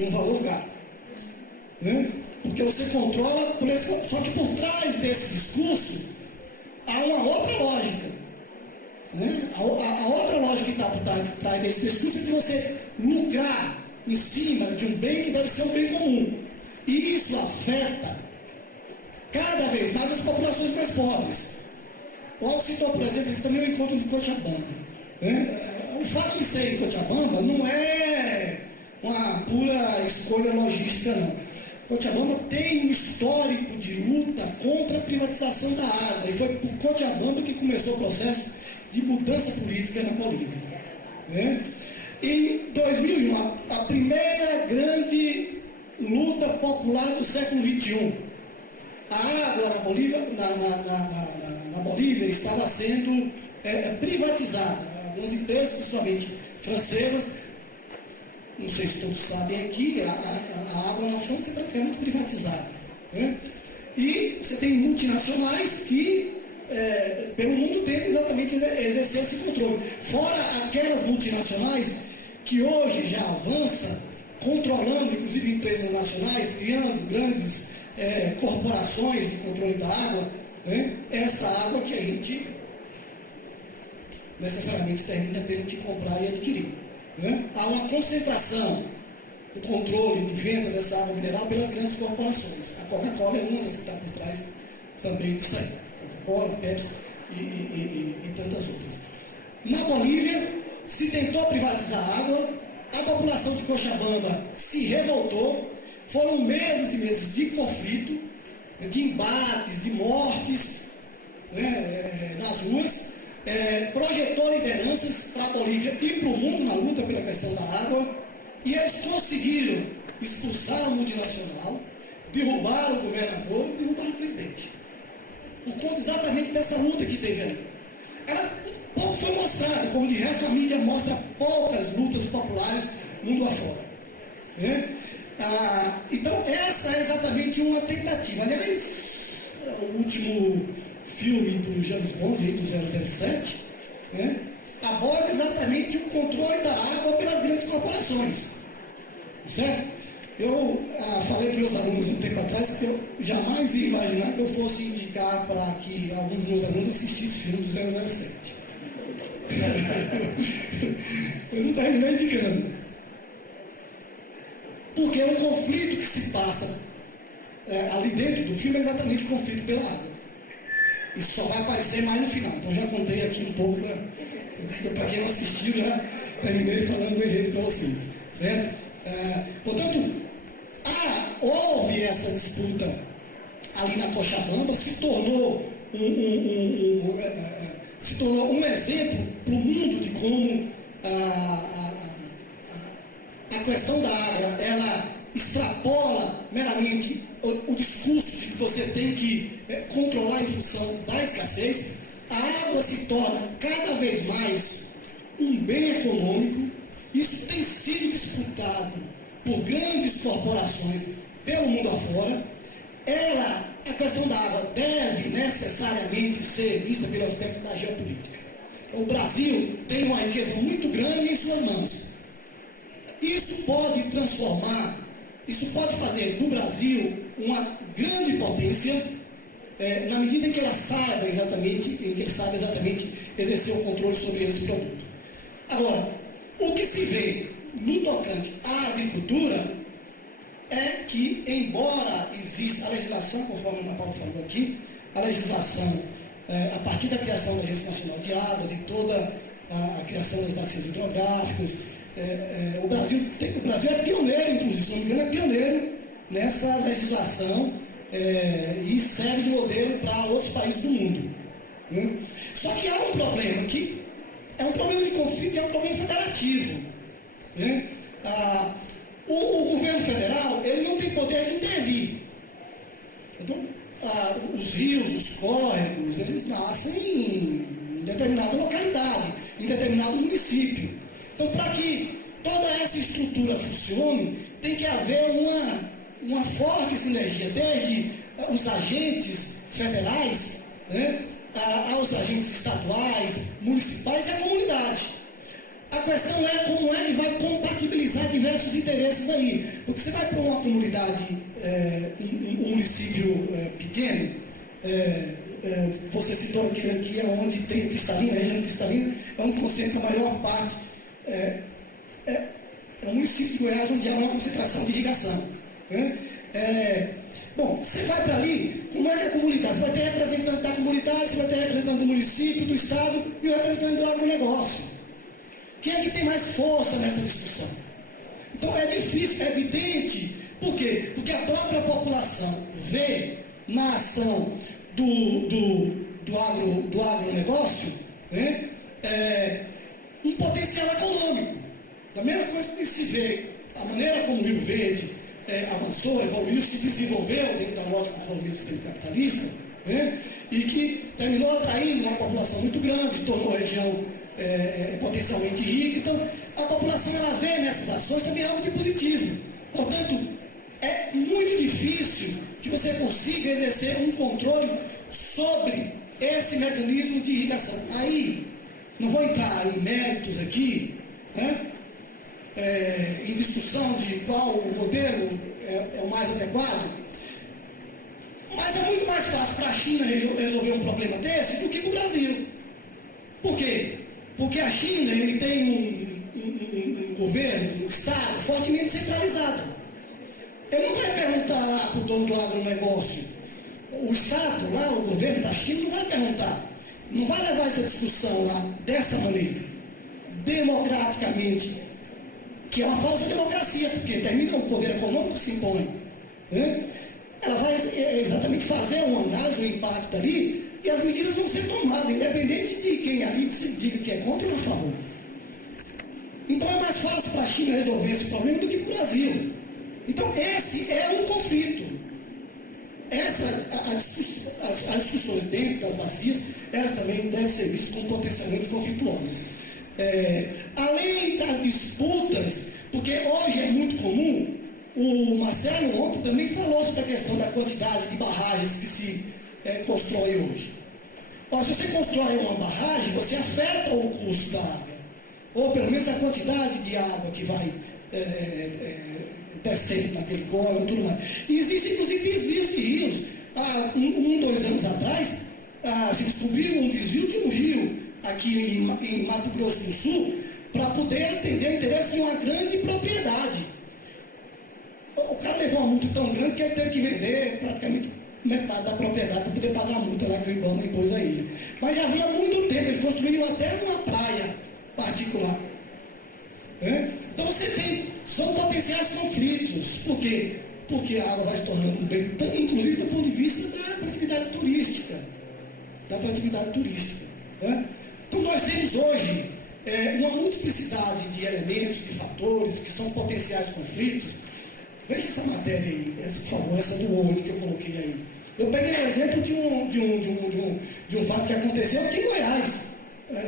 e um valor caro. Né? Porque você controla, só que por trás desse discurso há uma outra lógica. Né? A outra lógica que está por trás desse discurso é de você lucrar em cima de um bem que deve ser um bem comum. E isso afeta cada vez mais as populações mais pobres. O Alto citou, por exemplo, que também é o encontro de Cochabamba. Né? O fato de ser em Cochabamba não é uma pura escolha logística, não. Cochabamba tem um histórico de luta contra a privatização da água. E foi por Cochabamba que começou o processo de mudança política na Bolívia. Né? Em 2001, a primeira grande luta popular do século XXI. A água na Bolívia, na Bolívia estava sendo privatizada. Algumas empresas, principalmente francesas, não sei se todos sabem aqui, a água na França é praticamente privatizada. Né? E você tem multinacionais que, pelo mundo, tentam exatamente exercer esse controle. Fora aquelas multinacionais que hoje já avançam, controlando, inclusive, empresas nacionais, criando grandes corporações de controle da água, né? Essa água que a gente necessariamente termina tendo que comprar e adquirir. Né? Há uma concentração do controle de venda dessa água mineral pelas grandes corporações. A Coca-Cola é uma das que está por trás também disso aí. Coca-Cola, Pepsi e tantas outras. Na Bolívia, se tentou privatizar a água, a população de Cochabamba se revoltou, foram meses e meses de conflito, de embates, de mortes, né, nas ruas, projetou lideranças para a Bolívia e para o mundo na luta pela questão da água, e eles conseguiram expulsar o multinacional, derrubar o governador e derrubar o presidente. Por conta exatamente dessa luta que teve ali. Ela pouco foi mostrada, como de resto a mídia mostra poucas lutas populares mundo afora. Né? Então essa é exatamente uma tentativa. Aliás, o último filme do James Bond, do 007, né, aborda exatamente o controle da água pelas grandes corporações. Certo? Eu falei para meus alunos um tempo atrás que eu jamais ia imaginar que eu fosse indicar para que alguns dos meus alunos assistissem o filme do 007. Eu não terminei indicando. Porque o conflito que se passa ali dentro do filme é exatamente o conflito pela água. Isso só vai aparecer mais no final. Então já contei aqui um pouco, para quem não assistiu, já terminei falando do enredo para vocês. Certo? Portanto, houve essa disputa ali na Cochabamba, se tornou um exemplo para o mundo de como a questão da água, ela extrapola meramente o discurso de que você tem que controlar em função da escassez. A água se torna cada vez mais um bem econômico. Isso tem sido disputado por grandes corporações pelo mundo afora. A questão da água deve necessariamente ser vista pelo aspecto da geopolítica. O Brasil tem uma riqueza muito grande em suas mãos. Isso pode fazer do Brasil uma grande potência, na medida em que ele saiba exatamente exercer o controle sobre esse produto. Agora, o que se vê no tocante à agricultura é que, embora exista a legislação, conforme a Ana Paula falou aqui, a legislação, a partir da criação da Agência Nacional de Águas e toda a criação das bacias hidrográficas, o Brasil é pioneiro, inclusive, se não me engano, é pioneiro nessa legislação e serve de modelo para outros países do mundo. Né? Só que há um problema que é um problema de conflito, é um problema federativo. Né? O governo federal, ele não tem poder de intervir. Então, os rios, os córregos, eles nascem em determinada localidade, em determinado município. Então, para que toda essa estrutura funcione, tem que haver uma forte sinergia, desde os agentes federais, né, aos agentes estaduais, municipais e a comunidade. A questão é como é que vai compatibilizar diversos interesses aí. Porque você vai para uma comunidade, um município pequeno, você citou aquele aqui, é onde tem cristalina, a região cristalina, é onde concentra a maior parte. É um município de Goiás onde há uma concentração de irrigação. Né? Bom, você vai para ali, como é que é a comunidade? Você vai ter representante da comunidade, você vai ter representante do município, do estado e o representante do agronegócio. Quem é que tem mais força nessa discussão? Então é difícil, é evidente. Por quê? Porque a própria população vê na ação do agronegócio, né, um potencial econômico. Da mesma coisa que se vê a maneira como o Rio Verde avançou, evoluiu, se desenvolveu dentro da lógica do desenvolvimento do sistema capitalista, né, e que terminou atraindo uma população muito grande, se tornou região potencialmente rica. Então, a população ela vê nessas ações também algo de positivo. Portanto, é muito difícil que você consiga exercer um controle sobre esse mecanismo de irrigação. Aí, não vou entrar em méritos aqui, né, em discussão de qual o modelo é o mais adequado, mas é muito mais fácil para a China resolver um problema desse do que para o Brasil. Por quê? Porque a China ele tem um governo, um Estado fortemente centralizado. Ele não vai perguntar lá para o dono do agronegócio. O Estado, lá, o governo da China, não vai perguntar. Não vai levar essa discussão lá dessa maneira, democraticamente, que é uma falsa democracia, porque termina o poder econômico que se impõe. Né? Ela vai exatamente fazer uma análise, um impacto ali, e as medidas vão ser tomadas, independente de quem ali se diga que é contra ou a favor. Então é mais fácil para a China resolver esse problema do que para o Brasil. Então esse é um conflito. As discussões dentro das bacias, elas também devem ser vistas como potencialmente conflituosas. Além das disputas, porque hoje é muito comum, o Marcelo ontem também falou sobre a questão da quantidade de barragens que se constrói hoje. Ora, se você constrói uma barragem, você afeta o custo da água, ou pelo menos a quantidade de água que vai descendo naquele córrego e tudo mais. E existem, inclusive, desvios de rios. Há 2 anos atrás, se descobriu um desvio de um rio aqui em Mato Grosso do Sul para poder atender o interesse de uma grande propriedade. O cara levou uma multa tão grande que ele teve que vender praticamente metade da propriedade para poder pagar a multa lá que o IBAMA impôs a ele. Mas já havia muito tempo, ele construiu até uma praia particular. Então você tem, são potenciais conflitos. Por quê? Porque a água vai se tornando um bem, inclusive do ponto de vista da atratividade turística. Então nós temos hoje uma multiplicidade de elementos, de fatores que são potenciais conflitos. Veja essa matéria aí, por favor, essa do hoje que eu coloquei aí. Eu peguei o exemplo de um fato que aconteceu aqui em Goiás.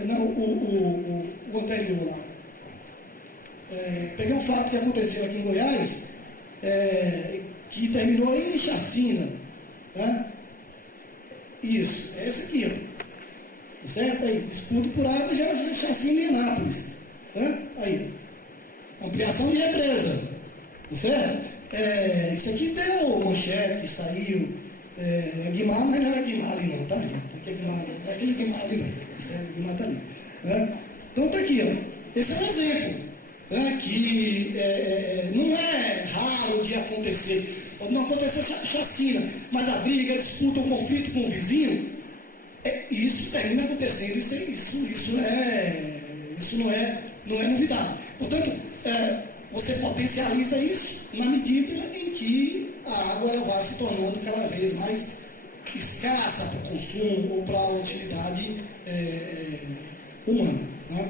Não, o anterior lá. Peguei um fato que aconteceu aqui em Goiás, que terminou em chacina. Tá? Isso, é esse aqui, ó. Certo? Aí, disputa por água já chacina em Anápolis. Tá? Aí, ampliação de represa. Certo? Isso aqui deu manchete, saiu. Guimar, mas não é Guimar ali não, tá? Aqui é Guimar, não é aquele Guimar ali não. Guimar tá ali. Então tá aqui, ó. Esse é um exemplo. Que não é raro de acontecer, pode não acontecer chacina, mas a briga, a disputa, o conflito com o vizinho, isso termina acontecendo, isso não é novidade. Portanto, você potencializa isso na medida em que a água ela vai se tornando cada vez mais escassa para o consumo ou para a utilidade humana. Né?